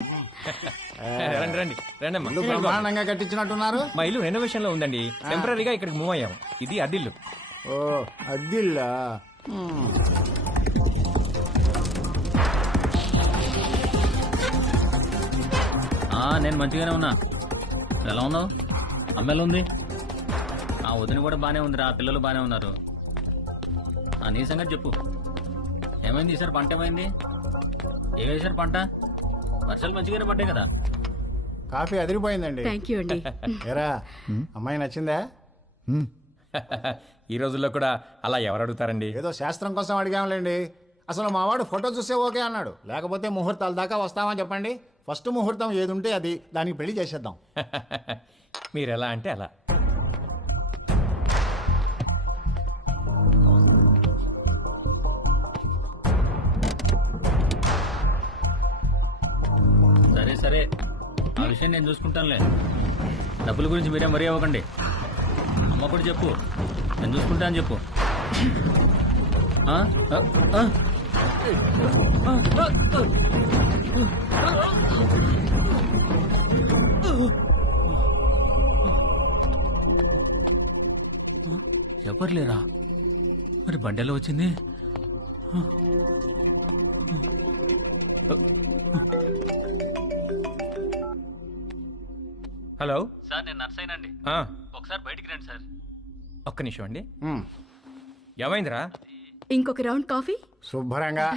రండి రండి రండి ఇల్లు బ్రహ్మాండంగా కట్టించినట్టున్నారు. మా ఇల్లు రెనోవేషన్ లో ఉందండి. టెంపరీగా ఇక్కడికి మూవ్ అయ్యాం. ఇది అద్దిల్లు. ఓ అద్దిల్లా. నేను మంచిగానే ఉన్నా. ఎలా ఉన్నావు? అమ్మాయిలు ఉంది. ఆ వదిన కూడా బానే ఉందిరా. పిల్లలు బానే ఉన్నారు. నీ సంగతి చెప్పు. ఏమైంది ఈసారి? పంట ఏమైంది? ఏం వేసారు పంట? వర్షాలు మంచిగానే పడ్డాయి కదా. కాఫీ అదిరిపోయిందండి. థ్యాంక్ యూ అండి. ఏరా అమ్మాయి నచ్చిందా? ఈ రోజుల్లో కూడా అలా ఎవరు అడుగుతారండి? ఏదో శాస్త్రం కోసం అడిగాంలేండి. అసలు మావాడు ఫోటో చూస్తే ఓకే అన్నాడు. లేకపోతే ముహూర్తాల దాకా వస్తామని చెప్పండి. ఫస్ట్ ముహూర్తం ఏది ఉంటే అది, దానికి పెళ్లి చేసేద్దాం. మీరు ఎలా అంటే అలా. సరే సరే, ఆ విషయం నేను చూసుకుంటానులే. డబ్బుల గురించి మీరేం మరీ అవ్వకండి. అమ్మ కూడా చెప్పు, నేను చూసుకుంటా అని చెప్పు. ఎవరు లేరా? మరి బండెలో వచ్చింది? హలో సార్, నేను నర్సైనండి. ఒకసారి బయటికి రండి సార్. ఒక్క నిమిషం అండి. ఏమైందిరా? ఇంకొక రౌండ్ కాఫీ. శుభ్రంగా.